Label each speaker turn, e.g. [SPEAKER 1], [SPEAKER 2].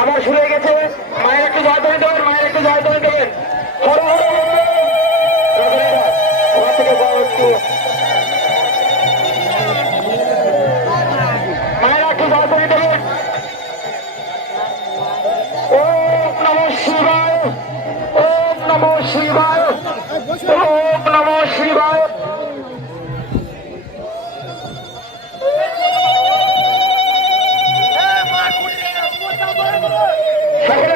[SPEAKER 1] আবার শুরু হয়ে গেছে। মায়ের একটু জয় করে দেবেন, মায়ের একটু জয় করে দেবেন। মায়ের নম শিবায়, ওম নম শিবায়, ওম নম শিবায় সকলে